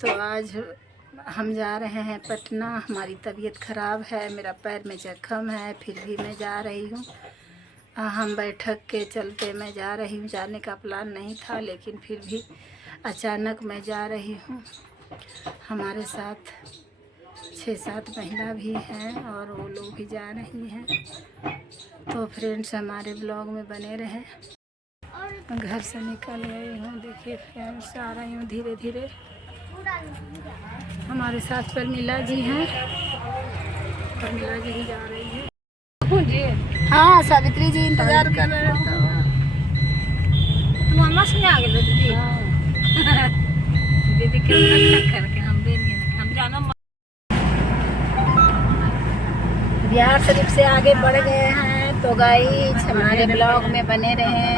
तो आज हम जा रहे हैं पटना। हमारी तबीयत ख़राब है, मेरा पैर में जख्म है, फिर भी मैं जा रही हूँ। हम बैठक के चलते मैं जा रही हूँ। जाने का प्लान नहीं था, लेकिन फिर भी अचानक मैं जा रही हूँ। हमारे साथ 6-7 महिला भी हैं और वो लोग भी जा रही हैं। तो फ्रेंड्स, हमारे ब्लॉग में बने रहें। घर से निकल गई हूँ। देखिए फ्रेंड्स, आ रही हूँ धीरे धीरे। हमारे साथ परमिला जी हैं। परमिला जी भी जा रही है। हाँ, सावित्री जी इंतजार कर रहे हैं। तुम अम्मा से आ गए दीदी। दीदी करके हम जाना बिहार शरीफ से आगे बढ़ गए हैं। तो गाइस, हमारे ब्लॉग में बने रहें।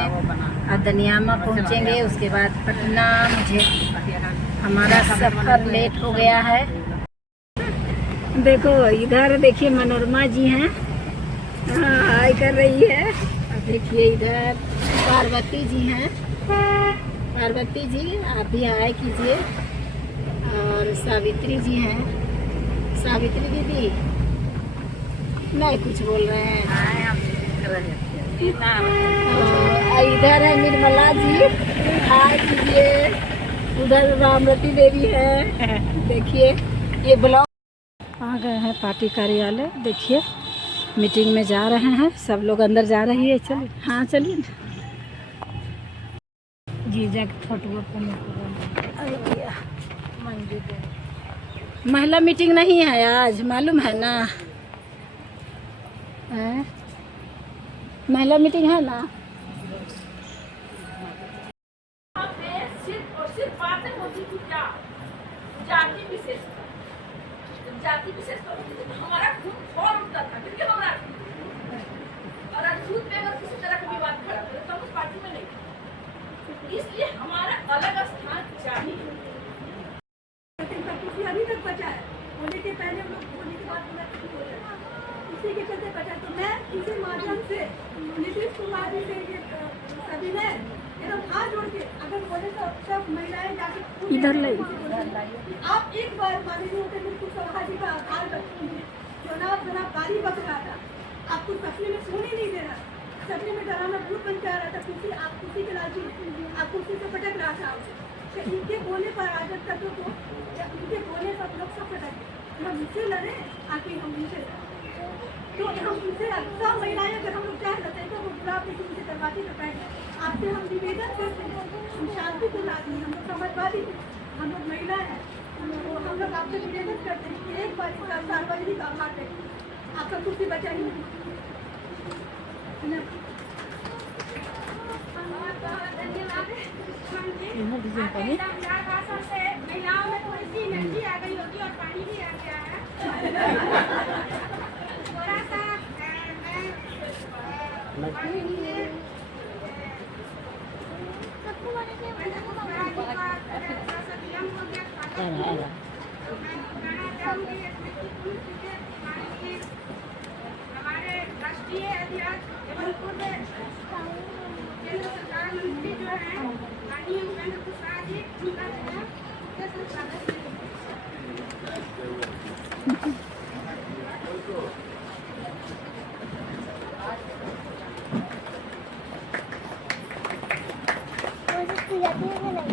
अब दनियामा पहुँचेंगे, उसके बाद पटना। मुझे हमारा सफ़र लेट हो गया है। देखो इधर देखिए, मनोरमा जी हैं, हाय कर रही है। और देखिए इधर पार्वती जी हैं। पार्वती जी, आप भी हाय कीजिए। और सावित्री जी हैं। सावित्री दीदी नहीं कुछ बोल रहे हैं। इधर है निर्मला जी, हाय कीजिए। उधर रामरती देवी है। देखिए ये ब्लॉग आ गए हैं पार्टी कार्यालय। देखिए मीटिंग में जा रहे हैं, सब लोग अंदर जा रही है। चलिए, हाँ चलिए जी। फोटो महिला मीटिंग नहीं है आज, मालूम है ना? है? महिला मीटिंग है ना? जाति विशेष हमारा खून खोल उठता था, क्योंकि हमारा और अछूत में अगर किसी तरह का विवाद खड़ा हो तो उस पार्टी में नहीं। इसलिए हमारा अलग स्थान चाहिए। अभी तक बचा है, होने के पहले हम लोग होने के बाद इसी के चलते बचा। तो मैं इसी माध्यम से नीतीश कुमार जी से सभी ने एकदम हाथ जोड़ के अगर बोले तो सब महिलाएं जाके इधर ले आप एक बार माननीय मुख्यमंत्री सभा जी का आभार व्यक्त कीजिए। जनाब गाली बक रहा था, आपको सपने में सोने नहीं दे रहा, सपने में डराना भूत बन के आ रहा था, क्योंकि आप कुर्सी के लालची आप कुर्सी से पटक रहा था। तो इनके बोले पर राजद तत्व को, इनके बोले पर लोग सब पटक हम इनसे लड़े, आके हम इनसे तो हम इनसे सब महिलाएं अगर हम लोग चाह रहे थे तो वो गुलाब लेकिन उनसे दरवाजे पर बैठ। आपसे हम निवेदन करते हैं, हम शांतिपूर्ण आदमी, हम लोग समझदारी, हम लोग महिला हैं, हम लोग आपसे निवेदन करते हैं कि एक बार इसका सार्वजनिक आभार दें। आपका कुर्सी बचाइए। महिलाओं में थोड़ी सी एनर्जी आ गई होगी और पानी भी आ गया है। थोड़ा सा हमारे राष्ट्रीय अध्यक्ष जबलपुर में केंद्र सरकार मंत्री जो है माननीय उपेंद्र कुशवाहा जी, उनका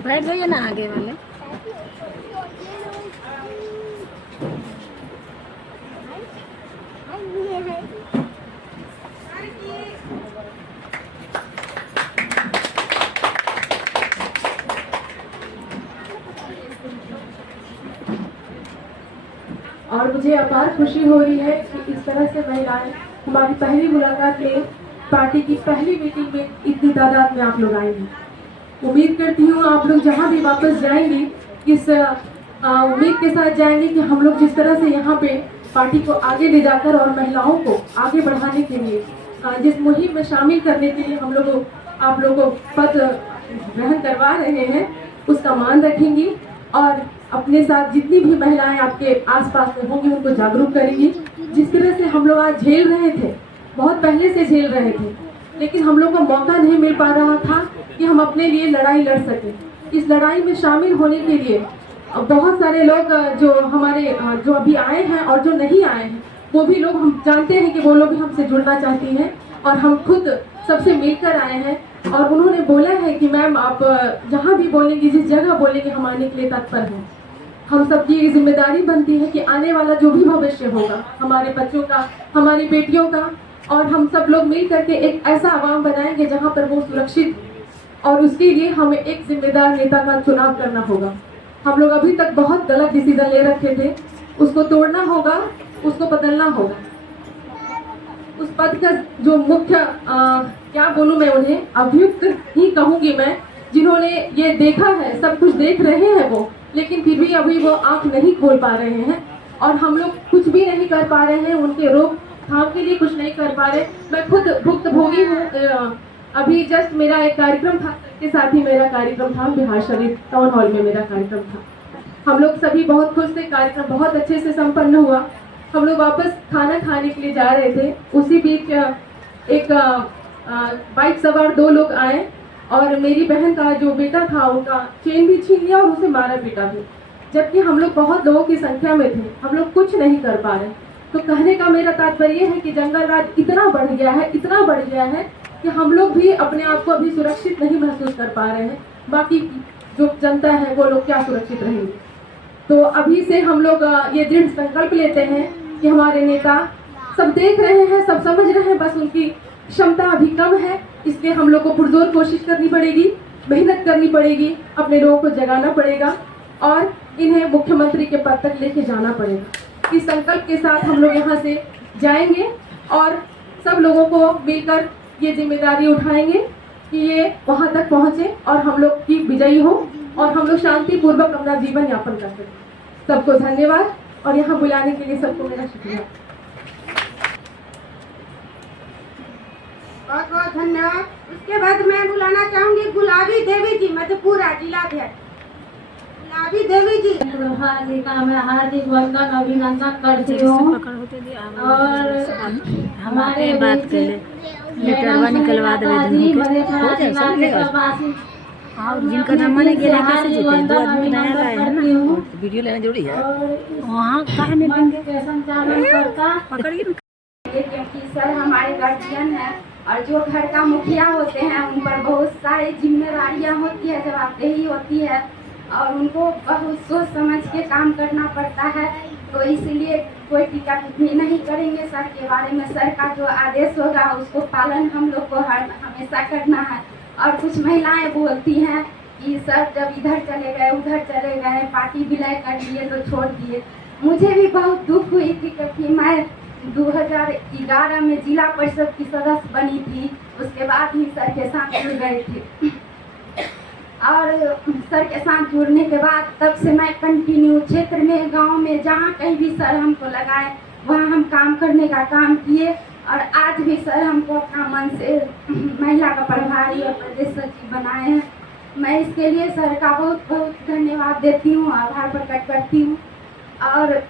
बैठ जाइए ना आगे वाले। और मुझे अपार खुशी हो रही है कि इस तरह से महिलाएं हमारी पहली मुलाकात में, पार्टी की पहली मीटिंग में इतनी तादाद में आप लोग आएंगे। उम्मीद करती हूँ आप लोग जहाँ भी वापस जाएंगे इस उम्मीद के साथ जाएंगे कि हम लोग जिस तरह से यहाँ पे पार्टी को आगे ले जाकर और महिलाओं को आगे बढ़ाने के लिए जिस मुहिम में शामिल करने के लिए हम लोग आप लोगों को पद ग्रहण करवा रहे हैं, उसका मान रखेंगी और अपने साथ जितनी भी महिलाएं आपके आसपास में होंगी उनको जागरूक करेंगी। जिस तरह से हम लोग आज झेल रहे थे, बहुत पहले से झेल रहे थे, लेकिन हम लोग को मौका नहीं मिल पा रहा था कि हम अपने लिए लड़ाई लड़ सकें। इस लड़ाई में शामिल होने के लिए बहुत सारे लोग जो हमारे जो अभी आए हैं और जो नहीं आए हैं, वो भी लोग हम जानते हैं कि वो लोग भी हमसे जुड़ना चाहती हैं और हम खुद सबसे मिलकर आए हैं। और उन्होंने बोला है कि मैम आप जहाँ भी बोलेंगी, जिस जगह बोलेंगे, हम आने के लिए तत्पर हैं। हम सबकी जिम्मेदारी बनती है कि आने वाला जो भी भविष्य होगा हमारे बच्चों का, हमारी बेटियों का, और हम सब लोग मिल करके एक ऐसा आवाम बनाएंगे जहाँ पर वो सुरक्षित, और उसके लिए हमें एक जिम्मेदार नेता का चुनाव करना होगा। हम लोग अभी तक बहुत गलत डिसीजन ले रखे थे, उसको तोड़ना होगा, उसको बदलना होगा। उस पद का जो मुख्य क्या बोलूं मैं उन्हें, अभियुक्त ही कहूंगी मैं, जिन्होंने ये देखा है, सब कुछ देख रहे हैं वो, लेकिन फिर भी अभी वो आंख नहीं खोल पा रहे हैं और हम लोग कुछ भी नहीं कर पा रहे हैं, उनके रोकथाम के लिए कुछ नहीं कर पा रहे। मैं खुद भुक्तभोगी हूँ। अभी जस्ट मेरा एक कार्यक्रम था, के साथ ही मेरा कार्यक्रम था बिहार शरीफ टाउन हॉल में मेरा कार्यक्रम था। हम लोग सभी बहुत खुश थे, कार्यक्रम बहुत अच्छे से संपन्न हुआ। हम लोग वापस खाना खाने के लिए जा रहे थे, उसी बीच एक बाइक सवार 2 लोग आए और मेरी बहन का जो बेटा था उनका चेन भी छीन लिया और उसे मारा पीटा भी, जबकि हम लोग बहुत लोगों की संख्या में थे, हम लोग कुछ नहीं कर पा रहे। तो कहने का मेरा तात्पर्य है कि जंगल राज इतना बढ़ गया है, इतना बढ़ गया है कि हम लोग भी अपने आप को अभी सुरक्षित नहीं महसूस कर पा रहे हैं। बाकी जो जनता है वो लोग क्या सुरक्षित रहेंगे। तो अभी से हम लोग ये दृढ़ संकल्प लेते हैं कि हमारे नेता सब देख रहे हैं, सब समझ रहे हैं, बस उनकी क्षमता अभी कम है, इसलिए हम लोग को पुरजोर कोशिश करनी पड़ेगी, मेहनत करनी पड़ेगी, अपने लोगों को जगाना पड़ेगा और इन्हें मुख्यमंत्री के पद तक लेके जाना पड़ेगा। इस संकल्प के साथ हम लोग यहाँ से जाएंगे और सब लोगों को मिलकर ये जिम्मेदारी उठाएंगे कि ये वहाँ तक पहुँचे और हम लोग की विजयी हो और हम लोग शांतिपूर्वक अपना जीवन यापन कर सकें। सबको धन्यवाद और यहाँ बुलाने के लिए सबको मेरा शुक्रिया। बहुत बहुत धन्यवाद। उसके बाद मैं बुलाना चाहूंगी गुलाबी देवी जी, मधेपुरा जिलाध्यक्ष। गुलाबी देवी जी जी का मैं हार्दिक वंदन अभिनंदन करती हूँ और हमारे बात कर ले लेटरवा निकलवा देवे और जिनका नाम माने गया कैसे जीते, 2 आदमी नया लाए हैं ना, वीडियो लेना जरूरी है। वहाँ काहे नहीं लेंगे, संचालन करता पकड़िए क्योंकि सर हमारे गार्जियन है और जो घर का मुखिया होते हैं उन पर बहुत सारी जिम्मेदारियां होती है, जवाबदेही होती है और उनको बहुत सोच समझ के काम करना पड़ता है। तो इसलिए कोई टीका टिप्पणी नहीं करेंगे सर के बारे में। सर का जो आदेश होगा उसको पालन हम लोग को हमेशा करना है। और कुछ महिलाएं बोलती हैं कि सर जब इधर चले गए उधर चले गए, पार्टी विलय कर लिए तो छोड़ दिए। मुझे भी बहुत दुख हुई थी क्योंकि मैं 2011 में जिला परिषद की सदस्य बनी थी, उसके बाद ही सर के साथ जुड़ गई थी और सर के साथ जुड़ने के बाद तब से मैं कंटिन्यू क्षेत्र में, गांव में, जहां कहीं भी सर हमको लगाए वहां हम काम करने का काम किए और आज भी सर हमको अपना मन से महिला का प्रभारी और प्रदेश सचिव बनाए हैं। मैं इसके लिए सर का बहुत बहुत धन्यवाद देती हूँ, आभार प्रकट करती हूँ। और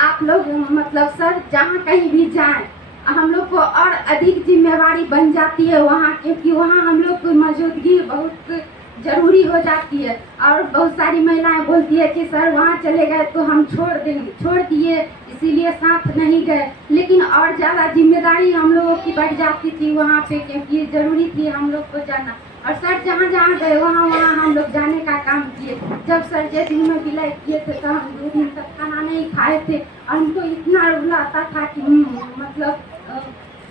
आप लोग मतलब सर जहाँ कहीं भी जाएं हम लोग को और अधिक जिम्मेवारी बन जाती है वहाँ, क्योंकि वहाँ हम लोग की मौजूदगी बहुत जरूरी हो जाती है। और बहुत सारी महिलाएं बोलती है कि सर वहाँ चले गए तो हम छोड़ दिए इसीलिए साथ नहीं गए, लेकिन और ज़्यादा जिम्मेदारी हम लोगों की बढ़ जाती थी वहाँ पे, क्योंकि ज़रूरी थी हम लोग को जाना। और सर जहाँ जहाँ गए वहाँ हम लोग जाने का काम किए। जब सर जैसे में विलय किए थे तो हम 2 दिन तक खाना नहीं खाए थे और हमको इतना रुलाता था कि मतलब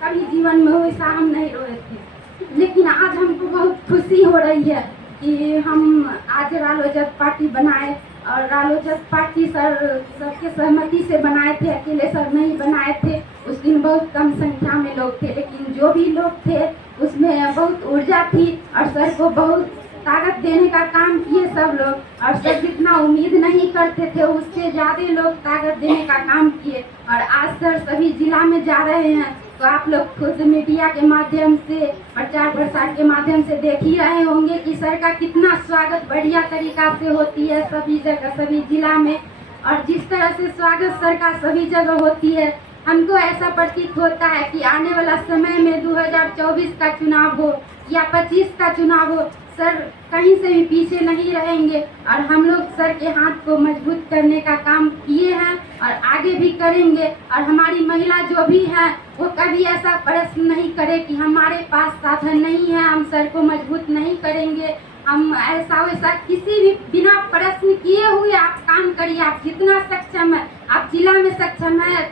कभी जीवन में वैसा हम नहीं रोए थे। लेकिन आज हमको बहुत खुशी हो रही है कि हम आज रालोजत पार्टी बनाए और रालोजत पार्टी सर सबके सहमति से बनाए थे, अकेले सर नहीं बनाए थे। उस दिन बहुत कम संख्या में लोग थे, लेकिन जो भी लोग थे उसमें बहुत ऊर्जा थी और सर को बहुत ताकत देने का काम किए सब लोग। और सर जितना उम्मीद नहीं करते थे उससे ज़्यादा लोग ताकत देने का काम किए। और आज सर सभी जिला में जा रहे हैं तो आप लोग खुद मीडिया के माध्यम से, प्रचार प्रसार के माध्यम से देख ही रहे होंगे कि सर का कितना स्वागत बढ़िया तरीका से होती है सभी जगह, सभी जिला में। और जिस तरह से स्वागत सर का सभी जगह होती है, हमको ऐसा प्रतीत होता है कि आने वाला समय में 2024 का चुनाव हो या 25 का चुनाव हो, सर कहीं से भी पीछे नहीं रहेंगे और हम लोग सर के हाथ को मजबूत करने का काम किए हैं और आगे भी करेंगे। और हमारी महिला जो भी है वो कभी ऐसा प्रश्न नहीं करे कि हमारे पास साधन नहीं है, हम सर को मजबूत नहीं करेंगे। हम ऐसा वैसा किसी भी बिना प्रश्न किए हुए आप काम करिए। आप जितना सक्षम है, आप जिला में सक्षम है,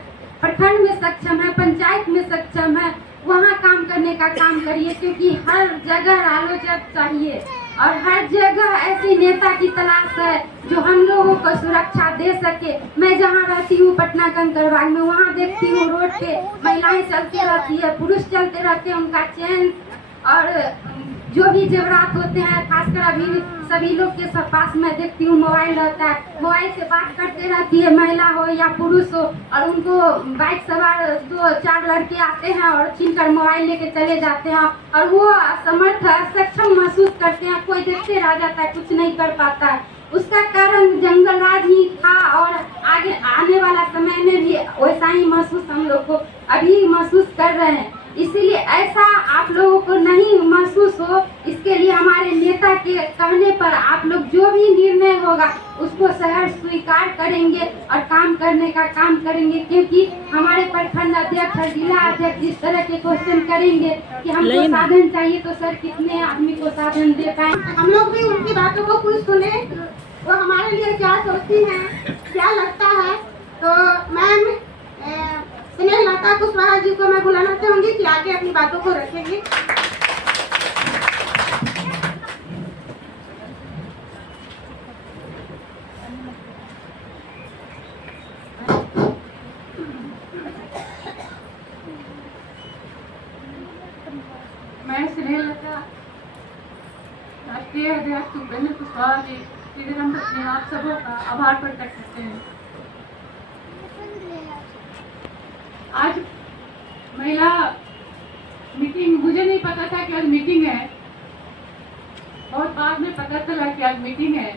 प्रखंड में सक्षम है, पंचायत में सक्षम है, वहाँ काम करने का काम करिए, क्योंकि हर जगह आलोचक चाहिए और हर जगह ऐसे नेता की तलाश है जो हम लोगों को सुरक्षा दे सके। मैं जहाँ रहती हूँ पटना कंकड़बाग में, वहाँ देखती हूँ रोड पे महिलाएं चलती रहती है, पुरुष चलते रहते हैं, उनका चेन और जो भी जेवरात होते हैं, खासकर अभी सभी लोग के सब पास मैं देखती हूँ मोबाइल रहता है, मोबाइल से बात करते रहती है, महिला हो या पुरुष हो, और उनको बाइक सवार 2-4 लड़के आते हैं और छीनकर मोबाइल लेके चले जाते हैं और वो असमर्थ सक्षम महसूस करते हैं, कोई देखते रह जाता है, कुछ नहीं कर पाता है। उसका कारण जंगल राज ही था और आगे आने वाला समय में भी वैसा ही महसूस हम लोग को अभी महसूस कर रहे हैं। इसीलिए ऐसा आप लोगों को नहीं महसूस हो, इसके लिए हमारे नेता के कहने पर आप लोग जो भी निर्णय होगा उसको सहर्ष स्वीकार करेंगे और काम करने का काम करेंगे, क्योंकि हमारे प्रखंड अध्यक्ष और जिला अध्यक्ष जिस तरह के क्वेश्चन करेंगे कि हमको साधन चाहिए, तो सर कितने आदमी को साधन दे पाए। हम लोग भी उनकी बातों को कुछ सुने, वो हमारे लिए क्या सोचती हैं, क्या लगता है। तो मैम स्नेहलता कुशवाहा जी को मैं बुलाना चाहूंगी कि आगे अपनी बातों को रखेंगे। मैं स्नेहलता राष्ट्रीय अध्यक्ष उपेंद्र कुशवाहा जी सीधे हम अपने आप सबों का आभार प्रकट करते हैं। आज महिला मीटिंग, मुझे नहीं पता था कि आज मीटिंग है, बहुत बाद में पता चला कि आज मीटिंग है,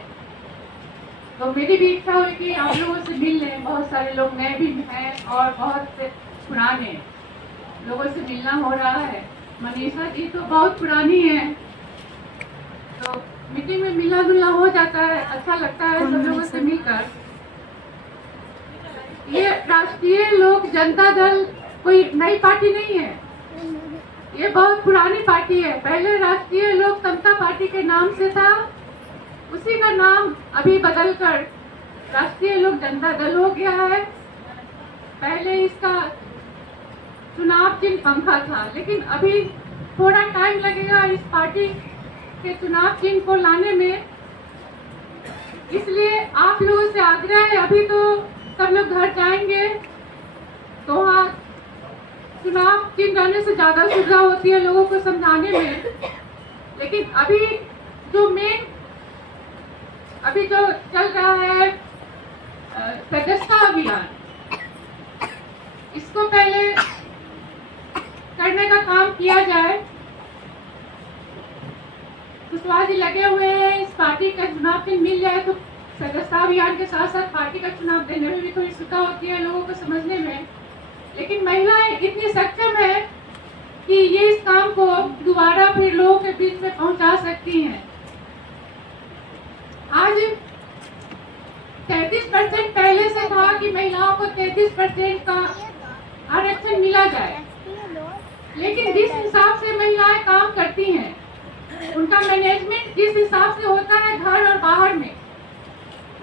तो मेरी भी इच्छा हुई कि आप लोगों से मिल लें। बहुत सारे लोग नए भी हैं और बहुत से पुराने लोगों से मिलना हो रहा है। मनीषा जी तो बहुत पुरानी है, तो मीटिंग में मिलना जुलना हो जाता है, अच्छा लगता है सब लोगों से मिलकर। ये राष्ट्रीय लोक जनता दल कोई नई पार्टी नहीं है, ये बहुत पुरानी पार्टी है। पहले राष्ट्रीय लोक समता पार्टी के नाम से था, उसी का नाम अभी बदलकर राष्ट्रीय लोक जनता दल हो गया है। पहले इसका चुनाव चिन्ह पंखा था, लेकिन अभी थोड़ा टाइम लगेगा इस पार्टी के चुनाव चिन्ह को लाने में। इसलिए आप लोगों से आग्रह है, अभी तो सब लोग घर जाएंगे तो वहाँ चुनाव चिन्ह रहने से ज़्यादा सुविधा होती है लोगों को समझाने में। लेकिन अभी जो चल रहा है सदस्यता अभियान, इसको पहले करने का काम किया जाए। कुशवाहा जी लगे हुए हैं, इस पार्टी का चुनाव चिन्ह मिल जाए तो सदस्यता अभियान के साथ साथ पार्टी का चुनाव देने में भी थोड़ी सुविधा होती है लोगों को समझने में। लेकिन महिलाएं इतनी सक्षम है कि ये इस काम को दोबारा फिर लोगों के बीच में पहुंचा सकती हैं। आज 33% पहले से था कि महिलाओं को 33% का आरक्षण मिला जाए, लेकिन जिस हिसाब से महिलाएं काम करती हैं, उनका मैनेजमेंट जिस हिसाब से होता है घर और बाहर में,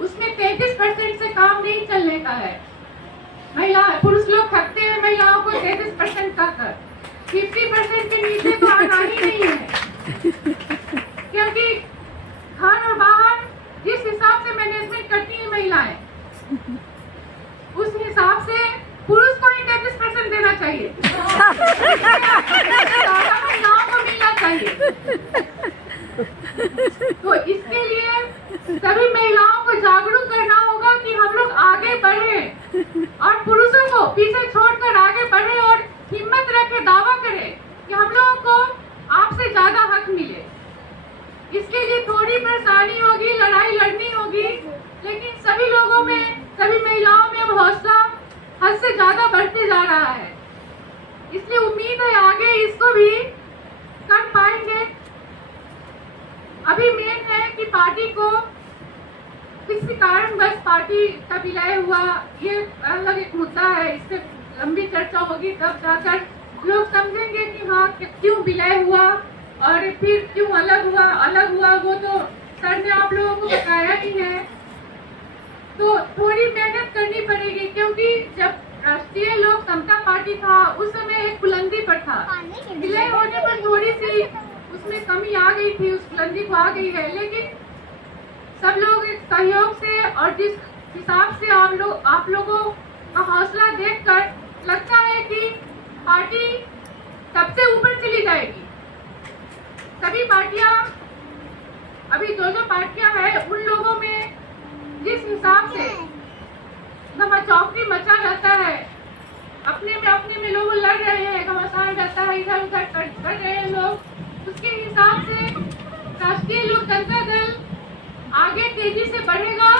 उसमें 33% से काम नहीं चलने का है। पुरुष लोग थकते हैं महिलाओं को 33% का कर, 50% के नीचे तो आना ही नहीं है, क्योंकि घर और बाहर जिस हिसाब से मैनेजमेंट करती है महिलाएं, उस हिसाब से पुरुष को ही 33% देना चाहिए, महिलाओं को मिलना चाहिए। तो इसके लिए सभी महिलाओं को जागरूक करना होगा कि हम लोग आगे बढ़े और पुरुषों को पीछे छोड़कर आगे बढ़े और हिम्मत रखे, दावा करें कि हम लोगों को आपसे ज्यादा हक मिले। इसके लिए थोड़ी परेशानी होगी, लड़ाई लड़नी होगी, लेकिन सभी लोगों में, सभी महिलाओं में हौसला हद से ज्यादा बढ़ते जा रहा है। इसलिए उम्मीद है आगे इसको भी कर पाएंगे। अभी मेन है कि पार्टी को किसी कारणवश पार्टी का विलय हुआ, ये अलग एक मुद्दा है, इस पे लंबी चर्चा होगी, तब जाकर लोग समझेंगे कि हाँ क्यों विलय हुआ और फिर क्यों अलग हुआ वो तो सर ने आप लोगों को बताया ही है। तो थोड़ी मेहनत करनी पड़ेगी, क्योंकि जब राष्ट्रीय लोक समता पार्टी था उस समय एक बुलंदी पर था, विलय होने पर थोड़ी सी उसमें कमी आ गई थी, उस बुलंदी को आ गई है। लेकिन सब लोग एक सहयोग से और जिस हिसाब से आप लोगों का हौसला देखकर लगता है कि पार्टी सबसे ऊपर चली जाएगी। सभी पार्टियां, अभी जो पार्टियां हैं उन लोगों में जिस हिसाब से चौकड़ी मचा रहता है, अपने में लोग लड़ रहे हैं, घमासान रहता है, इधर उधर कर रहे हैं लोग, उसके हिसाब से राष्ट्रीय लोक जनता दल आगे तेजी से बढ़ेगा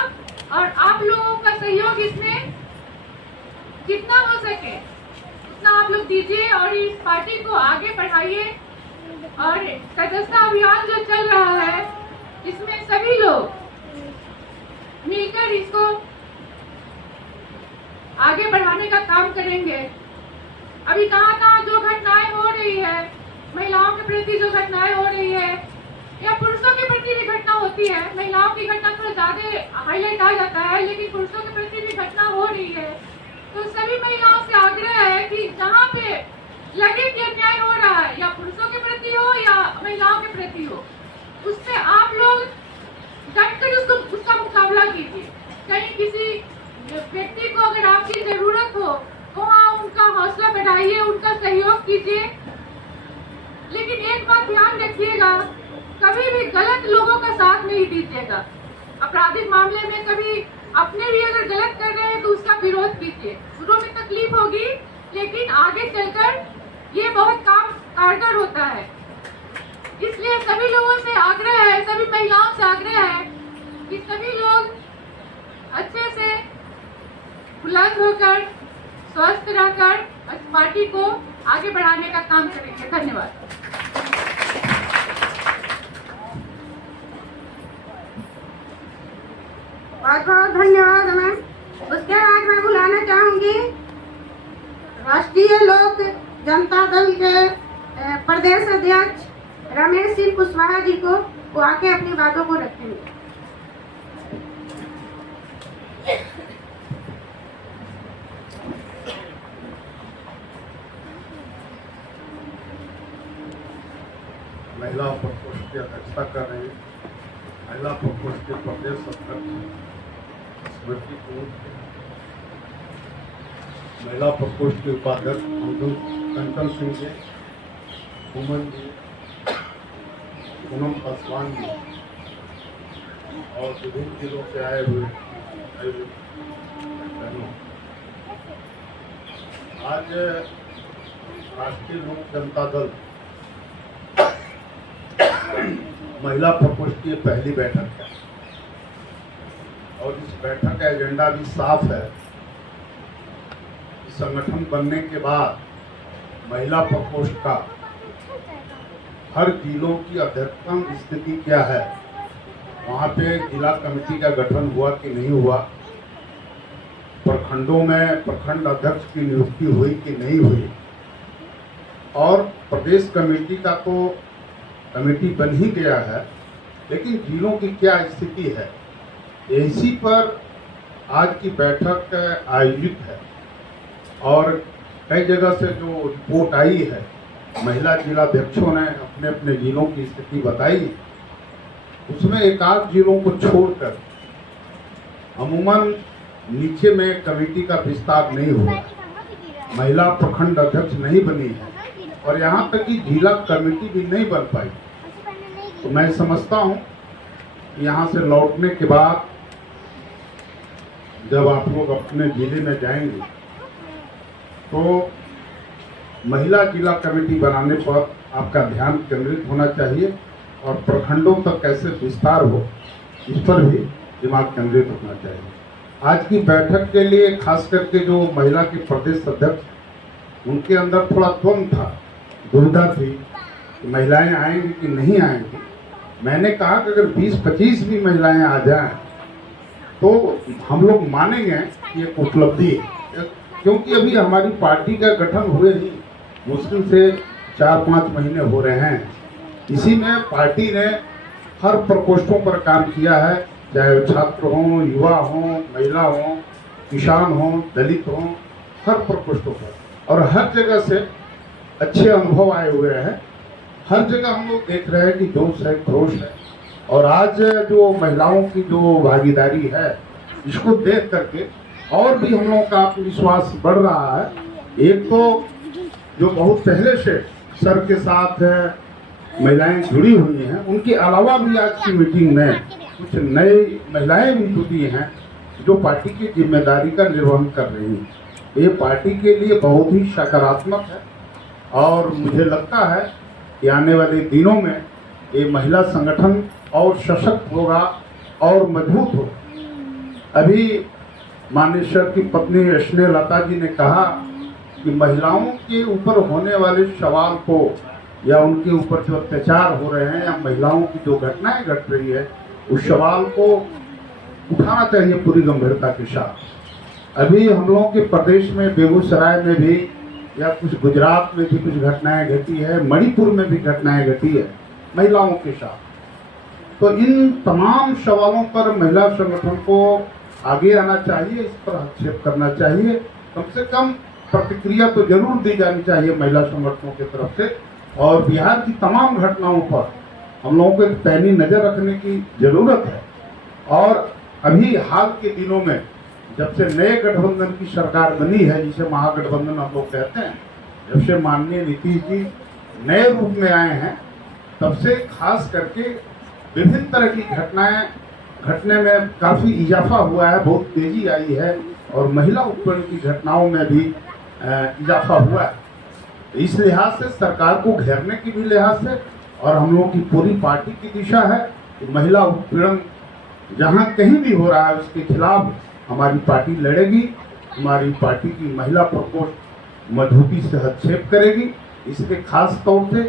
और आप लोगों का सहयोग इसमें जितना हो सके उतना आप लोग दीजिए और इस पार्टी को आगे बढ़ाइए। और सदस्यता अभियान जो चल रहा है इसमें सभी लोग मिलकर इसको आगे बढ़ाने का काम करेंगे। अभी कहाँ जो घटनाएं हो रही है, महिलाओं के प्रति जो घटनाएं हो रही है या पुरुषों के प्रति भी घटना होती है, महिलाओं की घटना थोड़ा ज्यादा हाईलाइट आ जाता है, लेकिन पुरुषों के प्रति भी घटना हो रही है। तो सभी महिलाओं से आग्रह है कि जहाँ पे लगे कि अन्याय हो रहा है, या पुरुषों के प्रति हो या महिलाओं के प्रति हो, उससे आप लोग डटकर उसका मुकाबला कीजिए। कहीं किसी व्यक्ति को अगर आपकी जरूरत हो तो वहाँ उनका हौसला बढ़ाइए, उनका सहयोग कीजिए। लेकिन एक बात ध्यान रखिएगा, कभी भी गलत लोगों का साथ नहीं दीजिएगा। आपराधिक मामले में कभी अपने भी अगर गलत कर रहे हैं तो उसका विरोध कीजिए। शुरू में तकलीफ होगी, लेकिन आगे चलकर ये बहुत काम कारगर होता है। इसलिए सभी लोगों से आग्रह है, सभी महिलाओं से आग्रह है कि सभी लोग अच्छे से बुलंद होकर स्वस्थ रहकर इस पार्टी को आगे बढ़ाने का काम करेंगे। धन्यवाद। बहुत बहुत धन्यवाद मैम। उसके बाद मैं बुलाना चाहूंगी राष्ट्रीय लोक जनता दल के प्रदेश अध्यक्ष रमेश सिंह कुशवाहा जी को, वो आके अपनी बातों को रखेंगे। महिला प्रकोष्ठ की अध्यक्षता कर रहे हैं महिला प्रकोष्ठ के प्रदेश अध्यक्ष स्मृति को, महिला प्रकोष्ठ के उपाध्यक्ष कंचन सिंह जी, सुमन जी, पूनम पासवान जी और विभिन्न जिलों से आए हुए बहनों, आज राष्ट्रीय लोक जनता दल महिला प्रकोष्ठ की पहली बैठक है और इस बैठक का एजेंडा भी साफ है। संगठन बनने के बाद महिला प्रकोष्ठ का हर जिलों की अध्यक्षतम स्थिति क्या है, वहाँ पे जिला कमेटी का गठन हुआ कि नहीं हुआ, प्रखंडों में प्रखंड अध्यक्ष की नियुक्ति हुई कि नहीं हुई, और प्रदेश कमेटी का तो कमेटी बन ही गया है, लेकिन जिलों की क्या स्थिति है, इसी पर आज की बैठक आयोजित है। और कई जगह से जो रिपोर्ट आई है, महिला जिलाध्यक्षों ने अपने अपने जिलों की स्थिति बताई, उसमें एक आध जिलों को छोड़कर अमूमन नीचे में कमेटी का विस्तार नहीं हुआ, महिला प्रखंड अध्यक्ष नहीं बनी है और यहाँ तक कि जिला कमेटी भी नहीं बन पाई। तो मैं समझता हूँ यहाँ से लौटने के बाद जब आप लोग अपने जिले में जाएंगे तो महिला जिला कमेटी बनाने पर आपका ध्यान केंद्रित होना चाहिए और प्रखंडों तक कैसे विस्तार हो इस पर भी दिमाग केंद्रित होना चाहिए। आज की बैठक के लिए खास करके जो महिला के प्रदेश अध्यक्ष, उनके अंदर थोड़ा द्वंद था, दुविधा थी कि महिलाएं आएंगी कि नहीं आएंगी, मैंने कहा कि अगर 20-25 भी महिलाएं आ जाएं तो हम लोग मानेंगे कि एक उपलब्धि है, क्योंकि अभी हमारी पार्टी का गठन हुए ही मुश्किल से 4-5 महीने हो रहे हैं। इसी में पार्टी ने हर प्रकोष्ठों पर काम किया है, चाहे वो छात्र हों, युवा हों, महिला हों, किसान हों, दलित हों, हर प्रकोष्ठों पर, और हर जगह से अच्छे अनुभव आए हुए हैं। हर जगह हम लोग देख रहे हैं कि जोश है, क्रोश है, और आज जो महिलाओं की जो भागीदारी है इसको देख करके और भी हम लोगों का आत्मविश्वास बढ़ रहा है। एक तो जो बहुत पहले से सर के साथ महिलाएं जुड़ी हुई हैं, उनके अलावा भी आज की मीटिंग में कुछ नई महिलाएं भी जुड़ी हैं जो पार्टी की जिम्मेदारी का निर्वहन कर रही हैं। ये पार्टी के लिए बहुत ही सकारात्मक है और मुझे लगता है कि आने वाले दिनों में ये महिला संगठन और सशक्त होगा और मजबूत होगा। अभी माननीय सर की पत्नी स्नेहलता जी ने कहा कि महिलाओं के ऊपर होने वाले सवाल को या उनके ऊपर जो अत्याचार हो रहे हैं या महिलाओं की जो घटनाएं घट रही है उस सवाल को उठाना चाहिए पूरी गंभीरता के साथ। अभी हम लोगों के प्रदेश में बेगूसराय में भी या कुछ गुजरात में भी कुछ घटनाएं घटी है, मणिपुर में भी घटनाएं घटी है महिलाओं के साथ। तो इन तमाम सवालों पर महिला संगठन को आगे आना चाहिए, इस पर हस्तक्षेप करना चाहिए, कम से कम प्रतिक्रिया तो जरूर दी जानी चाहिए महिला संगठनों की तरफ से। और बिहार की तमाम घटनाओं पर हम लोगों को एक पैनी नज़र रखने की ज़रूरत है। और अभी हाल के दिनों में जब से नए गठबंधन की सरकार बनी है, जिसे महागठबंधन हम लोग कहते हैं, जब से माननीय नीतीश जी नए रूप में आए हैं, तब से खास करके विभिन्न तरह की घटनाएं घटने में काफ़ी इजाफा हुआ है, बहुत तेज़ी आई है और महिला उत्पीड़न की घटनाओं में भी इजाफा हुआ है। इस लिहाज से सरकार को घेरने की भी लिहाज से और हम लोगों की पूरी पार्टी की दिशा है कि महिला उत्पीड़न जहाँ कहीं भी हो रहा है उसके खिलाफ हमारी पार्टी लड़ेगी। हमारी पार्टी की महिला प्रकोष्ठ मजबूती से हस्तक्षेप करेगी। इसके खास तौर से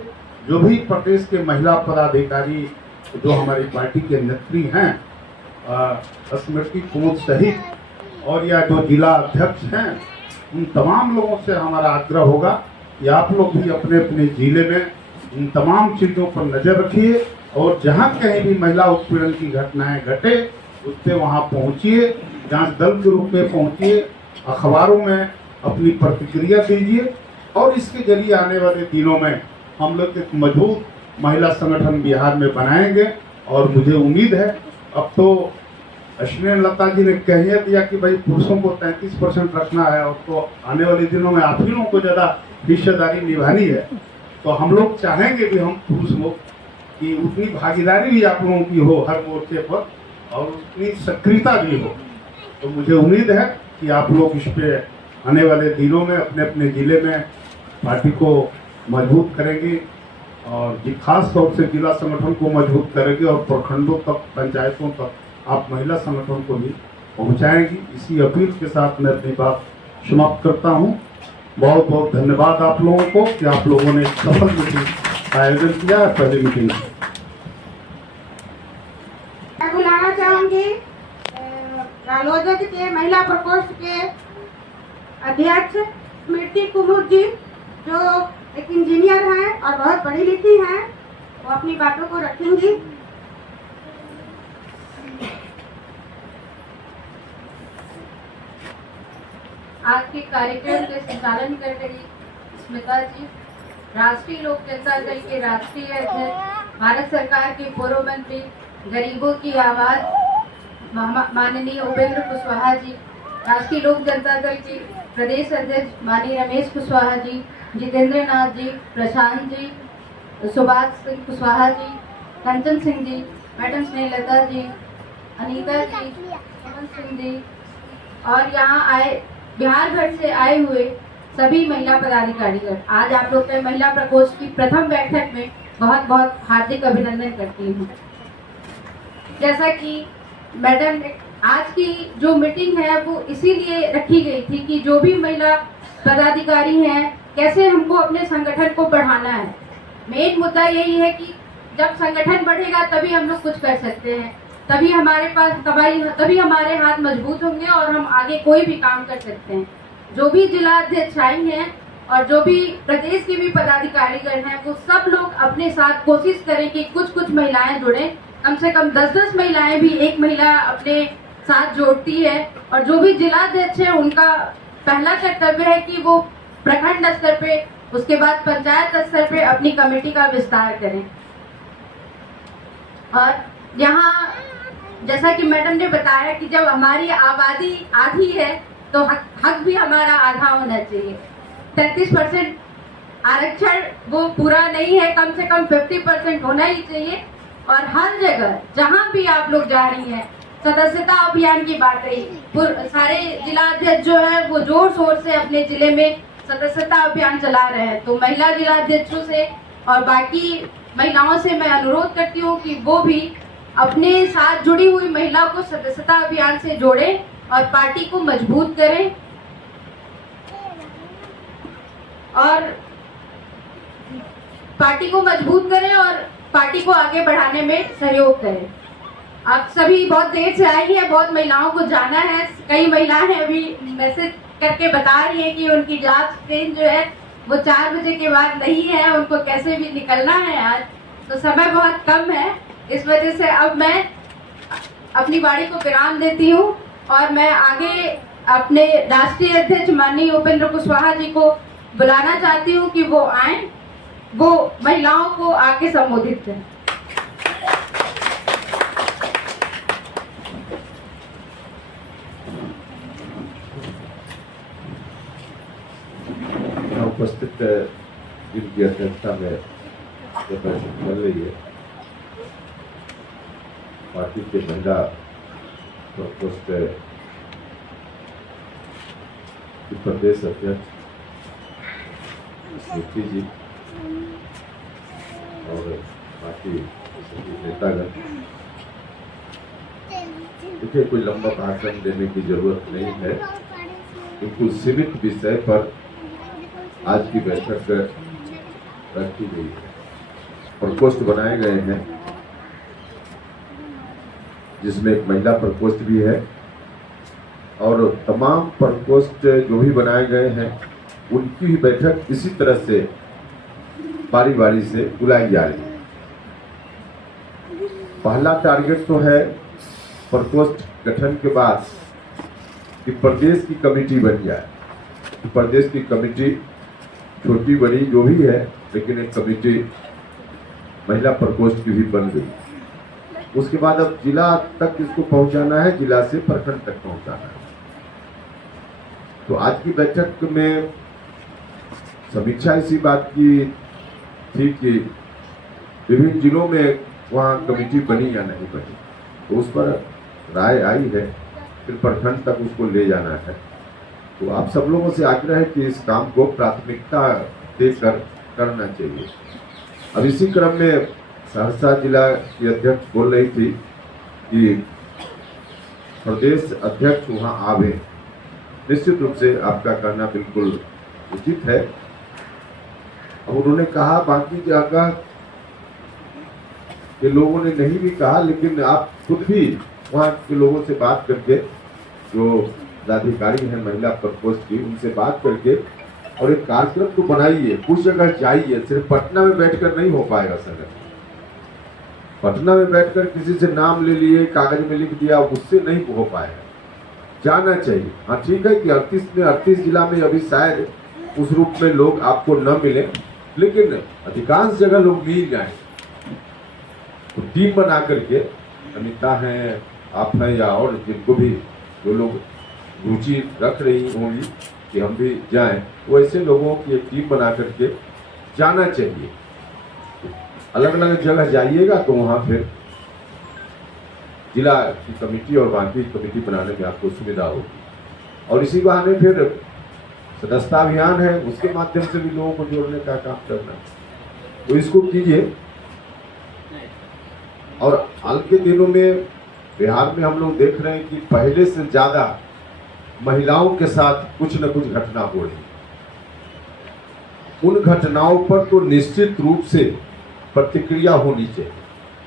जो भी प्रदेश के महिला पदाधिकारी जो हमारी पार्टी के नेत्री हैं, स्मृति कुमुद सहित और या जो जिला अध्यक्ष हैं, उन तमाम लोगों से हमारा आग्रह होगा कि आप लोग भी अपने अपने जिले में इन तमाम चीज़ों पर नज़र रखिए और जहाँ कहीं भी महिला उत्पीड़न की घटनाएं घटे उस पर वहाँ पहुँचिए, जांच दल के रूप में पहुँचिए, अखबारों में अपनी प्रतिक्रिया दीजिए और इसके जरिए आने वाले दिनों में हम लोग एक मजबूत महिला संगठन बिहार में बनाएंगे। और मुझे उम्मीद है, अब तो स्नेहलता जी ने कह दिया कि भाई पुरुषों को 33% रखना है और तो आने वाले दिनों में आप ही लोगों को ज़्यादा हिस्सेदारी निभानी है, तो हम लोग चाहेंगे कि हम पुरुष लोग कि उतनी भागीदारी भी आप लोगों की हो हर मोर्चे पर और उतनी सक्रियता भी हो। तो मुझे उम्मीद है कि आप लोग इस पे आने वाले दिनों में अपने अपने ज़िले में पार्टी को मजबूत करेंगे और खास तौर से जिला संगठन को मजबूत करेंगे और प्रखंडों तक, पंचायतों तक आप महिला संगठन को भी पहुंचाएंगी। इसी अपील के साथ मैं अपनी बात समाप्त करता हूं। बहुत बहुत धन्यवाद आप लोगों को कि आप लोगों ने सफल मीटिंग का आयोजन किया है। पहली मीटिंग मैं बुलाना चाहूंगी रालोजक के महिला प्रकोष्ठ के अध्यक्ष स्मृति कुमुद जी, जो एक इंजीनियर हैं और बहुत पढ़ी लिखी हैं, वो अपनी बातों को रखेंगी। आज के कार्यक्रम के संचालन कर रही स्मिता जी, राष्ट्रीय लोक जनता दल के राष्ट्रीय अध्यक्ष, भारत सरकार के पूर्व मंत्री, गरीबों की आवाज माननीय उपेंद्र कुशवाहा जी, राष्ट्रीय लोक जनता दल के प्रदेश अध्यक्ष माननीय रमेश कुशवाहा जी, जितेंद्र नाथ जी, प्रशांत जी, सुभाष सिंह कुशवाहा जी, कंचन सिंह जी, मैडम स्नेहलता जी, अनीता जी, अमन सिंह जी और यहाँ आए बिहार भर से आए हुए सभी महिला पदाधिकारीगण, आज आप लोग के महिला प्रकोष्ठ की प्रथम बैठक में बहुत बहुत हार्दिक अभिनंदन करती हूँ। जैसा कि मैडम ने आज की जो मीटिंग है वो इसीलिए रखी गई थी कि जो भी महिला पदाधिकारी हैं, कैसे हमको अपने संगठन को बढ़ाना है। मेन मुद्दा यही है कि जब संगठन बढ़ेगा तभी हम लोग कुछ कर सकते हैं, तभी हमारे पास तभी हमारे हाथ मजबूत होंगे और हम आगे कोई भी काम कर सकते हैं। जो भी जिला अध्यक्ष आई हैं और जो भी प्रदेश के भी पदाधिकारीगण हैं, वो सब लोग अपने साथ कोशिश करें कि कुछ महिलाएं जुड़ें। कम से कम 10-10 महिलाएं भी एक महिला अपने साथ जोड़ती है। और जो भी जिला अध्यक्ष है, उनका पहला कर्तव्य है कि वो प्रखंड स्तर पे, उसके बाद पंचायत स्तर पे अपनी कमेटी का विस्तार करें। और यहाँ जैसा कि मैडम ने बताया कि जब हमारी आबादी आधी है तो हक भी हमारा आधा होना चाहिए। 33% आरक्षण वो पूरा नहीं है, कम से कम 50% होना ही चाहिए। और हर जगह जहाँ भी आप लोग जा रही हैं, सदस्यता अभियान की बात रही, सारे जिला अध्यक्ष जो है वो जोर शोर से अपने जिले में सदस्यता अभियान चला रहे हैं। तो महिला जिला अध्यक्षों से और बाकी महिलाओं से मैं अनुरोध करती हूँ कि वो भी अपने साथ जुड़ी हुई महिला को सदस्यता अभियान से जोड़ें और पार्टी को मजबूत करें और पार्टी को आगे बढ़ाने में सहयोग करें। आप सभी बहुत देर से आई हैं, बहुत महिलाओं को जाना है। कई महिलाएं अभी मैसेज करके बता रही हैं कि उनकी जांच ट्रेन जो है वो 4 बजे के बाद नहीं है, उनको कैसे भी निकलना है आज, तो समय बहुत कम है। इस वजह से अब मैं अपनी बारी को विराम देती हूँ और मैं आगे अपने राष्ट्रीय अध्यक्ष माननीय उपेंद्र कुशवाहा जी को बुलाना चाहती हूँ कि वो आए, वो महिलाओं को आके संबोधित करें। उपस्थित जिनकी अध्यक्षता में ये बैठक चल रही है, पार्टी के महिला प्रकोष्ठ की प्रदेश अध्यक्ष स्मृति जी और बाकी सभी नेतागण, देखिए कोई लंबा भाषण देने की जरूरत नहीं है, किंतु सीमित विषय पर आज की बैठक रखी गई है। प्रकोष्ठ बनाए गए हैं जिसमें एक महिला प्रकोष्ठ भी है और तमाम प्रकोष्ठ जो भी बनाए गए हैं उनकी भी बैठक इसी तरह से बारी बारी से बुलाई जा रही है। पहला टारगेट तो है प्रकोष्ठ गठन के बाद कि प्रदेश की कमेटी बन जाए। प्रदेश की कमेटी छोटी बड़ी जो भी है, लेकिन एक कमेटी महिला प्रकोष्ठ की भी बन गई। उसके बाद अब जिला तक इसको पहुंचाना है, जिला से प्रखंड तक पहुंचाना है। तो आज की बैठक में समीक्षा इसी बात की थी कि विभिन्न जिलों में वहाँ कमेटी बनी या नहीं बनी, तो उस पर राय आई है, फिर प्रखंड तक उसको ले जाना है। तो आप सब लोगों से आग्रह है कि इस काम को प्राथमिकता देकर करना चाहिए। अब इसी क्रम में सहरसा जिला की अध्यक्ष बोल रही थी कि प्रदेश अध्यक्ष वहाँ आवे। निश्चित रूप से आपका कहना बिल्कुल उचित है। अब उन्होंने कहा, बाकी जगह के लोगों ने नहीं भी कहा, लेकिन आप खुद भी वहाँ के लोगों से बात करके, जो पदाधिकारी हैं महिला प्रकोष्ठ की, उनसे बात करके और एक कार्यक्रम को बनाइए। कुछ जगह चाहिए, सिर्फ पटना में बैठकर नहीं हो पाएगा संगठन। पटना में बैठकर किसी से नाम ले लिए, कागज में लिख दिया, उससे नहीं हो पाएगा। जाना चाहिए। हाँ ठीक है कि 38 जिला में अभी शायद उस रूप में लोग आपको न मिले, लेकिन अधिकांश जगह लोग मिल जाए। तो टीम बना करके, अनिता हैं, आप हैं या और जिनको भी जो लोग रुचि रख रही होंगी कि हम भी जाएं, वैसे लोगों की एक टीम बना करके जाना चाहिए। अलग अलग जगह जाइएगा तो वहाँ फिर जिला की कमेटी और बाकी कमेटी बनाने में आपको सुविधा होगी। और इसी बहाने फिर सदस्यता अभियान है, उसके माध्यम से भी लोगों को जोड़ने का काम करना है, तो इसको कीजिए। और हाल के दिनों में बिहार में हम लोग देख रहे हैं कि पहले से ज़्यादा महिलाओं के साथ कुछ न कुछ घटना हो रही है। उन घटनाओं पर तो निश्चित रूप से प्रतिक्रिया होनी चाहिए।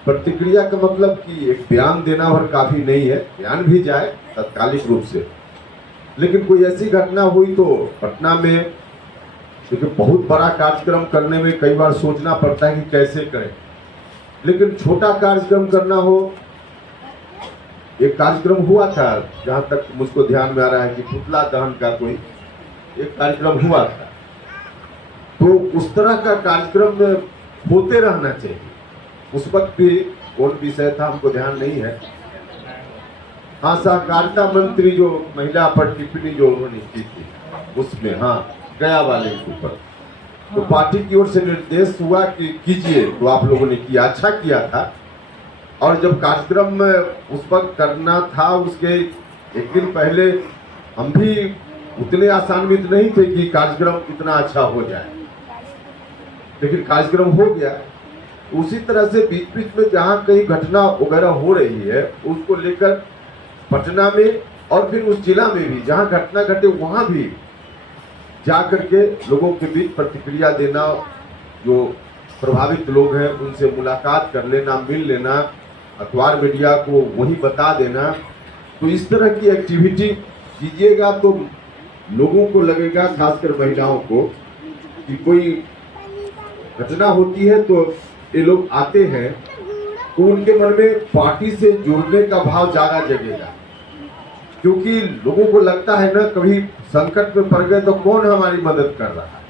प्रतिक्रिया का मतलब कि एक बयान देना और काफ़ी नहीं है, बयान भी जाए तत्कालिक रूप से, लेकिन कोई ऐसी घटना हुई तो पटना में क्योंकि बहुत बड़ा कार्यक्रम करने में कई बार सोचना पड़ता है कि कैसे करें, लेकिन छोटा कार्यक्रम करना हो। एक कार्यक्रम हुआ था, जहाँ तक मुझको ध्यान में आ रहा है कि पुतला दहन का कोई एक कार्यक्रम हुआ था, तो उस तरह का कार्यक्रम होते रहना चाहिए। उस वक्त भी कौन विषय था हमको ध्यान नहीं है, हाँ सहकारिता मंत्री जो महिला पर टिप्पणी जो उन्होंने की थी उसमें, हाँ गया वाले के ऊपर, तो पार्टी की ओर से निर्देश हुआ कि कीजिए, तो आप लोगों ने किया, अच्छा किया था। और जब कार्यक्रम उस वक्त करना था, उसके एक दिन पहले हम भी उतने आसान्वित नहीं थे कि कार्यक्रम इतना अच्छा हो जाए, लेकिन कार्यक्रम हो गया। उसी तरह से बीच बीच में जहाँ कहीं घटना वगैरह हो रही है उसको लेकर पटना में और फिर उस जिला में भी जहाँ घटना घटे वहाँ भी जा करके लोगों के बीच प्रतिक्रिया देना, जो प्रभावित लोग हैं उनसे मुलाकात कर लेना, मिल लेना, अखबार मीडिया को वही बता देना। तो इस तरह की एक्टिविटी कीजिएगा तो लोगों को लगेगा, खासकर महिलाओं को, कि कोई घटना होती है तो ये लोग आते हैं, तो उनके मन में पार्टी से जुड़ने का भाव ज़्यादा जगेगा। क्योंकि लोगों को लगता है ना, कभी संकट में पड़ गए तो कौन हमारी मदद कर रहा है,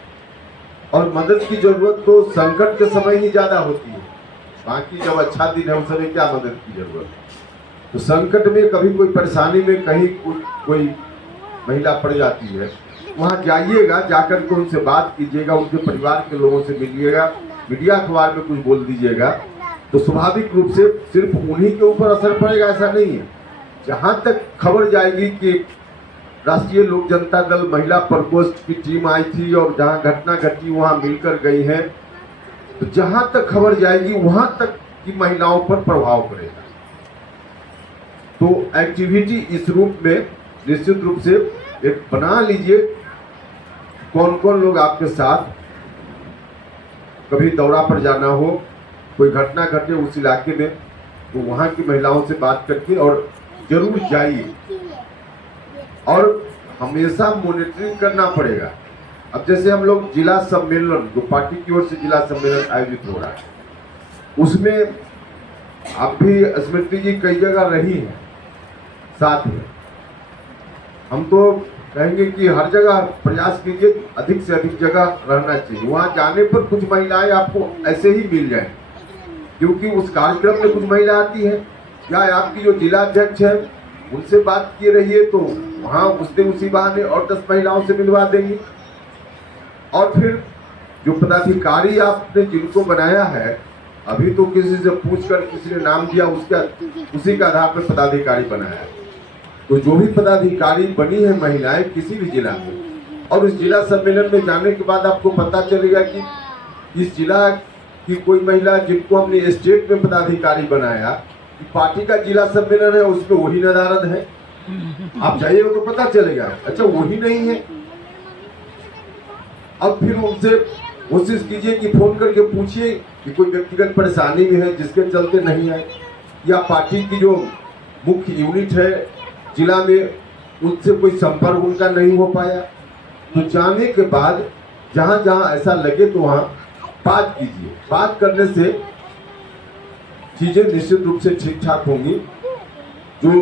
और मदद की जरूरत तो संकट के समय ही ज़्यादा होती है, बाकी जब अच्छा दिन है उस समय क्या मदद की जरूरत है। तो संकट में कभी कोई परेशानी में कहीं कोई महिला पड़ जाती है, वहाँ जाइएगा, जाकर के उनसे बात कीजिएगा, उनके परिवार के लोगों से मिलिएगा, मीडिया अखबार में कुछ बोल दीजिएगा, तो स्वाभाविक रूप से सिर्फ उन्हीं के ऊपर असर पड़ेगा ऐसा नहीं है। जहाँ तक खबर जाएगी कि राष्ट्रीय लोक जनता दल महिला प्रकोष्ठ की टीम आई थी और जहाँ घटना घटी वहाँ मिलकर गई है, तो जहाँ तक खबर जाएगी वहाँ तक की महिलाओं पर प्रभाव पड़ेगा। तो एक्टिविटी इस रूप में निश्चित रूप से एक बना लीजिए, कौन कौन लोग आपके साथ, कभी दौरा पर जाना हो, कोई घटना घटे उस इलाके में, तो वहाँ की महिलाओं से बात करके और जरूर जाइए, और हमेशा मॉनिटरिंग करना पड़ेगा। अब जैसे हम लोग जिला सम्मेलन, जो पार्टी की ओर से जिला सम्मेलन आयोजित हो रहा है, उसमें आप भी स्मृति जी कई जगह रही हैं साथ में, हम तो कहेंगे कि हर जगह प्रयास कीजिए, अधिक से अधिक जगह रहना चाहिए। वहाँ जाने पर कुछ महिलाएं आपको ऐसे ही मिल जाए, क्योंकि उस कार्यक्रम में कुछ महिला आती है, या आपकी जो जिला अध्यक्ष है उनसे बात किए रहिए, तो वहाँ उसने उसी बहाने और 10 महिलाओं से मिलवा देंगी। और फिर जो पदाधिकारी आपने जिनको बनाया है, अभी तो किसी से पूछकर किसी ने नाम दिया, उसी के आधार पर पदाधिकारी बनाया है। तो जो भी पदाधिकारी बनी है महिलाएं किसी भी जिला में, और इस जिला सम्मेलन में जाने के बाद आपको पता चलेगा कि इस जिला की कोई महिला जिनको हमने स्टेट में पदाधिकारी बनाया, कि पार्टी का जिला सम्मेलन है उसमें वही नदारद है, आप जाइएगा तो पता चलेगा, अच्छा वही नहीं है। अब फिर उनसे कोशिश कीजिए कि फोन करके पूछिए कि कोई व्यक्तिगत परेशानी में है जिसके चलते नहीं आए, या पार्टी की जो मुख्य यूनिट है जिला में उनसे कोई संपर्क उनका नहीं हो पाया। तो जाने के बाद जहाँ जहाँ ऐसा लगे तो वहाँ बात कीजिए। बात करने से चीज़ें निश्चित रूप से ठीक ठाक होंगी। जो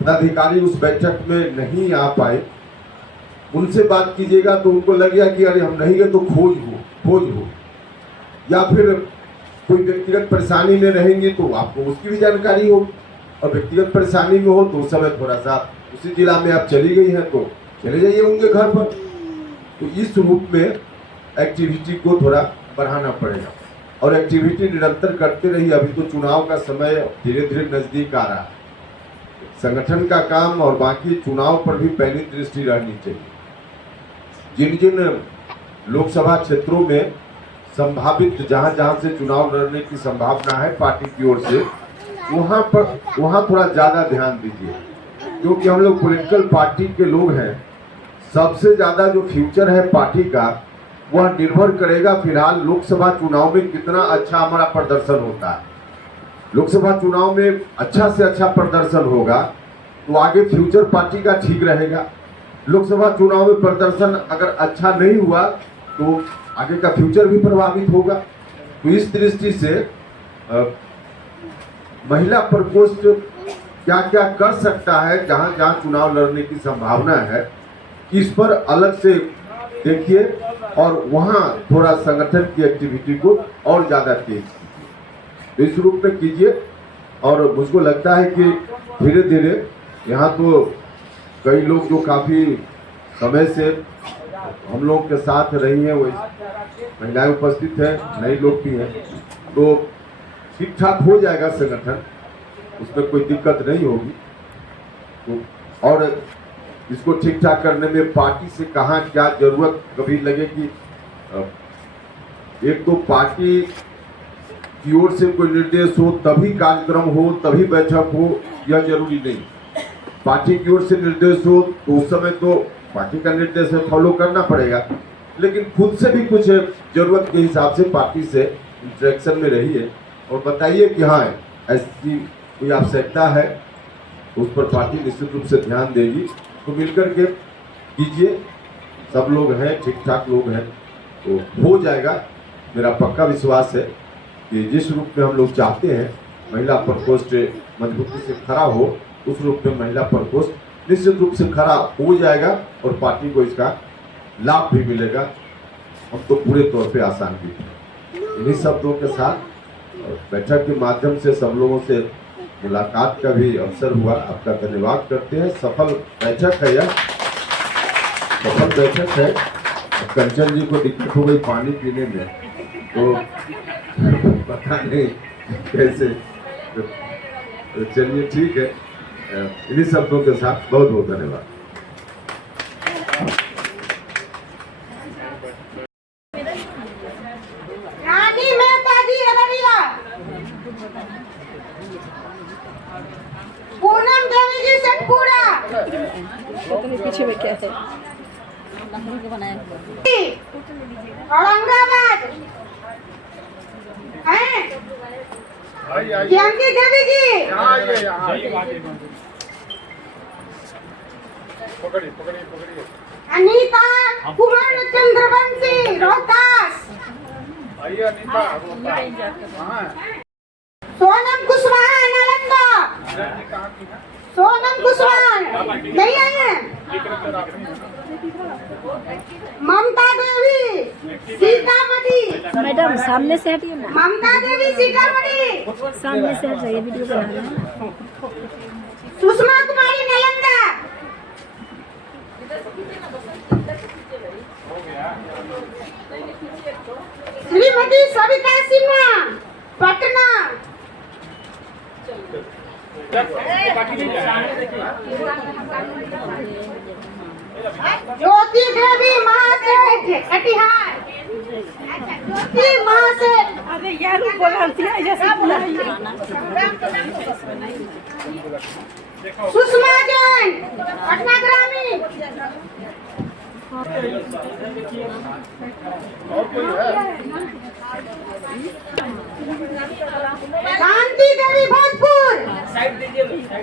पदाधिकारी उस बैठक में नहीं आ पाए उनसे बात कीजिएगा, तो उनको लगेगा कि अरे हम नहीं गए तो खोज हो, या फिर कोई व्यक्तिगत परेशानी में रहेंगे तो आपको उसकी भी जानकारी हो, और व्यक्तिगत परेशानी में हो तो उस समय थोड़ा सा उसी जिला में आप चली गई हैं तो चले जाइए उनके घर पर। तो इस रूप में एक्टिविटी को थोड़ा बढ़ाना पड़ेगा, और एक्टिविटी निरंतर करते रहिए। अभी तो चुनाव का समय धीरे धीरे नज़दीक आ रहा है, संगठन का काम और बाकी चुनाव पर भी पहली दृष्टि रहनी चाहिए। जिन जिन लोकसभा क्षेत्रों में संभावित जहाँ जहाँ से चुनाव लड़ने की संभावना है पार्टी की ओर से, वहाँ थोड़ा ज़्यादा ध्यान दीजिए, क्योंकि हम लोग पॉलिटिकल पार्टी के लोग हैं। सबसे ज़्यादा जो फ्यूचर है पार्टी का वह निर्भर करेगा फिलहाल लोकसभा चुनाव में कितना अच्छा हमारा प्रदर्शन होता है। लोकसभा चुनाव में अच्छा से अच्छा प्रदर्शन होगा तो आगे फ्यूचर पार्टी का ठीक रहेगा। लोकसभा चुनाव में प्रदर्शन अगर अच्छा नहीं हुआ तो आगे का फ्यूचर भी प्रभावित होगा। तो इस दृष्टि से महिला प्रकोष्ठ क्या क्या कर सकता है, जहां जहां चुनाव लड़ने की संभावना है, इस पर अलग से देखिए और वहां थोड़ा संगठन की एक्टिविटी को और ज़्यादा तेज तो इस रूप में कीजिए। और मुझको लगता है कि धीरे धीरे यहाँ तो कई लोग जो काफ़ी समय से हम लोग के साथ रही हैं, वो महिलाएं उपस्थित हैं, नए लोग भी हैं, तो ठीक ठाक हो जाएगा संगठन, उसमें कोई दिक्कत नहीं होगी। तो और इसको ठीक ठाक करने में पार्टी से कहाँ क्या जरूरत कभी लगेगी, एक तो पार्टी की ओर से कोई निर्देश हो तभी कार्यक्रम हो, तभी बैठक हो, यह जरूरी नहीं। पार्टी की ओर से निर्देश हो तो उस समय तो पार्टी का निर्देश फॉलो करना पड़ेगा, लेकिन खुद से भी कुछ जरूरत के हिसाब से पार्टी से इंटरेक्शन में रहिए और बताइए कि हाँ ऐसी कोई आवश्यकता है, उस पर पार्टी निश्चित रूप से ध्यान देगी। तो मिलकर के कीजिए, सब लोग हैं, ठीक ठाक लोग हैं, तो हो जाएगा। मेरा पक्का विश्वास है कि जिस रूप में हम लोग चाहते हैं महिला प्रकोष्ठ मजबूती से खड़ा हो, उस रूप में महिला प्रकोष्ठ निश्चित रूप से खड़ा हो जाएगा और पार्टी को इसका लाभ भी मिलेगा। हम तो पूरे तौर पे आसान भी हैं। इन्हीं शब्दों के साथ बैठक के माध्यम से सब लोगों से मुलाकात का भी अवसर हुआ, आपका धन्यवाद करते हैं। सफल बैठक है, यह सफल बैठक है। कंचन जी को दिक्कत हो गई पानी पीने में, तो पता नहीं कैसे, तो चलिए ठीक है। इन्हीं शब्दों के साथ बहुत बहुत धन्यवाद। रानी मेहता जी अररिया, पूनम देवी जी सतपुरा, पीछे में क्या है औरंगाबाद हैं, जानकी देवी जी, अनीता कुमार चंद्रवंशी रोहतास, सोनम कुशवाहा नालंदा, सोनम कुशवाहा नहीं आई है, ममता देवी सीतामढ़ी, मैडम सामने से हटिए ना, ममता देवी सीतामढ़ी, सामने से हट जाइए, वीडियो बना रहे हैं। सुषमा कुमारी नालंदा, श्रीमती सविता सिन्हा पटना, ज्योति देवी महासेठ कटिहार, ज्योति महासेठ, अरे यार बोलती है जैसे सुषमा जैन पटना ग्रामीण, कांति देवी भोजपुर,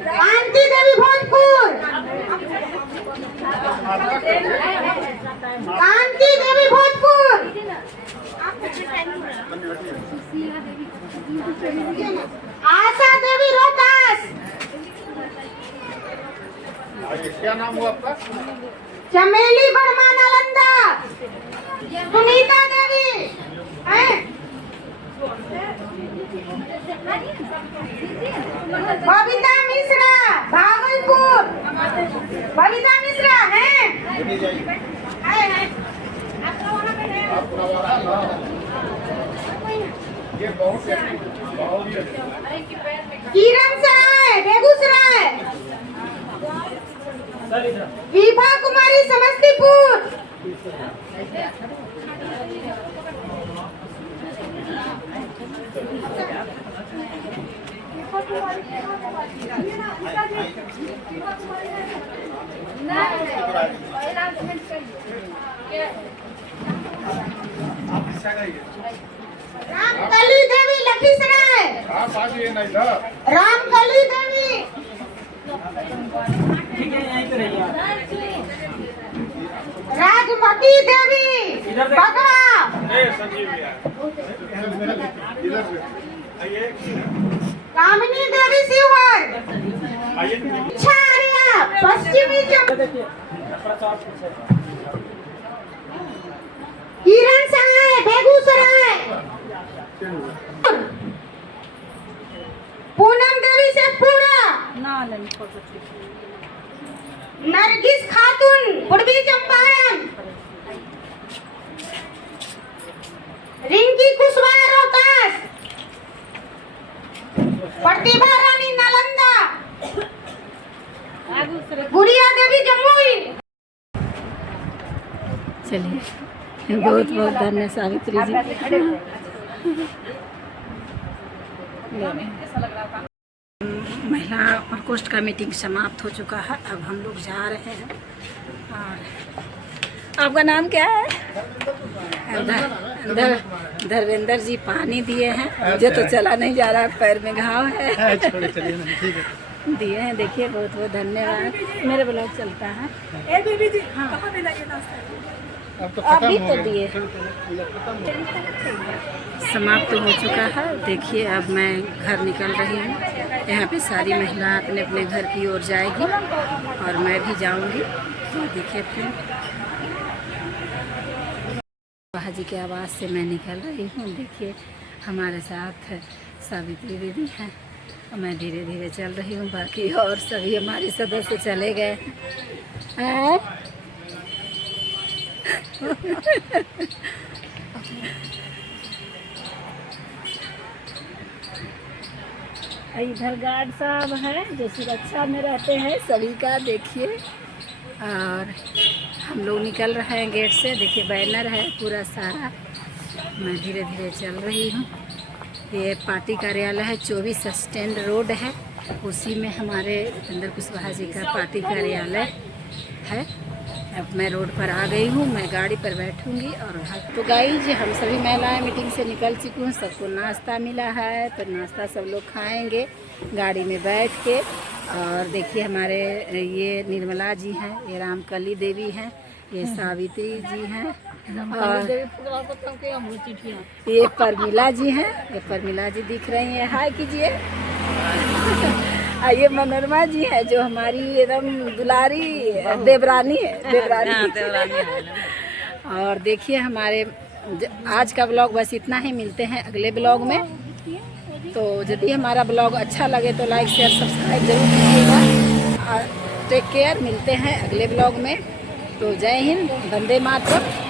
कांति देवी भोजपुर, कांति देवी भोजपुर, आशा देवी रोहतास, क्या नाम हुआ आपका? चमेली वर्मा नालंदा, सुनीता देवी हैं, बबीता मिश्रा भागलपुर, बबीता मिश्रा हैं, आपका वहाँ पे है, ये बहुत किरण सराय बेगूसराय, विभा कुमारी समस्तीपुर, नहीं रामकली देवी लखीसराय, रामकली देवी, राजमती देवी बगड़ा, कामिनी देवी शिवहर, छारिया पश्चिमी किरण सहाय बेगूसराय, पूनम देवी से पूरा, नरगिस खातून पूर्वी चंपारण, रिंकी कुशवाहा रोहतास, प्रतिभा रानी नालंदा, गुड़िया देवी जमुई। चलिए बहुत बहुत धन्यवाद सावित्री जी। महिला प्रकोष्ठ का मीटिंग समाप्त हो चुका है। अब हम लोग जा रहे हैं। और आपका नाम क्या है? धर्मेंद्र जी पानी दिए हैं। मुझे तो चला नहीं जा रहा, पैर में घाव है। दिए हैं, देखिए बहुत बहुत धन्यवाद। मेरे ब्लॉग चलता है। हाँ अभी तो दिए। समाप्त हो चुका है। देखिए अब मैं घर निकल रही हूँ। यहाँ पे सारी महिला अपने अपने घर की ओर जाएगी और मैं भी जाऊँगी। तो देखिए फिर बाबा जी के आवाज़ से मैं निकल रही हूँ। देखिए हमारे साथ सावित्री दीदी हैं और मैं धीरे धीरे चल रही हूँ। बाकी और सभी हमारे सदस्य चले गए हैं। इधर गार्ड साहब हैं जो सुरक्षा में रहते हैं सभी का। देखिए और हम लोग निकल रहे हैं गेट से। देखिए बैनर है पूरा सारा। मैं धीरे धीरे चल रही हूँ। ये पार्टी कार्यालय है, 24 स्टैंड रोड है, उसी में हमारे उपेंद्र कुशवाहा जी का पार्टी कार्यालय है। अब मैं रोड पर आ गई हूँ। मैं गाड़ी पर बैठूँगी और तो गाइस हम सभी महिलाएं मीटिंग से निकल चुकी हूँ। सबको नाश्ता मिला है, तो नाश्ता सब लोग खाएंगे गाड़ी में बैठ के। और देखिए हमारे ये निर्मला जी हैं, ये रामकली देवी हैं, ये सावित्री जी हैं और ये परमिला जी हैं। ये परमिला जी दिख रही हैं, हाय कीजिए। ये मनोरमा जी है जो हमारी एकदम दुलारी देवरानी है। देवरानी। और देखिए हमारे आज का ब्लॉग बस इतना ही। मिलते हैं अगले ब्लॉग में। तो यदि हमारा ब्लॉग अच्छा लगे तो लाइक शेयर सब्सक्राइब जरूर कीजिएगा। टेक केयर, मिलते हैं अगले ब्लॉग में। तो जय हिंद, वंदे मातरम।